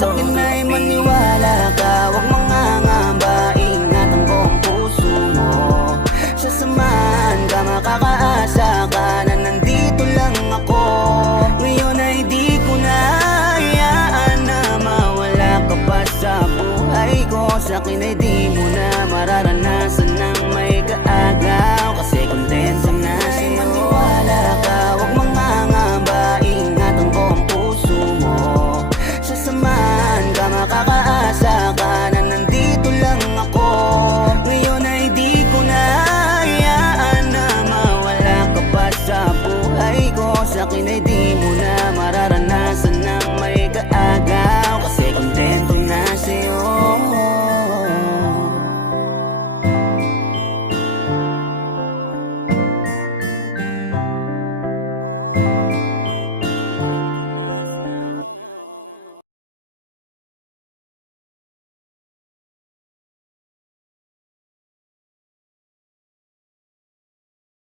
Sa akin ay maniwala ka, huwag mangangamba, ingatan ko ang puso mo. Sasamahan ka, makakaasa ka na nandito lang ako. Ngayon ay di ko na hayaan na mawala ka pa sa buhay ko. Sa akin ay di mo na mararanasan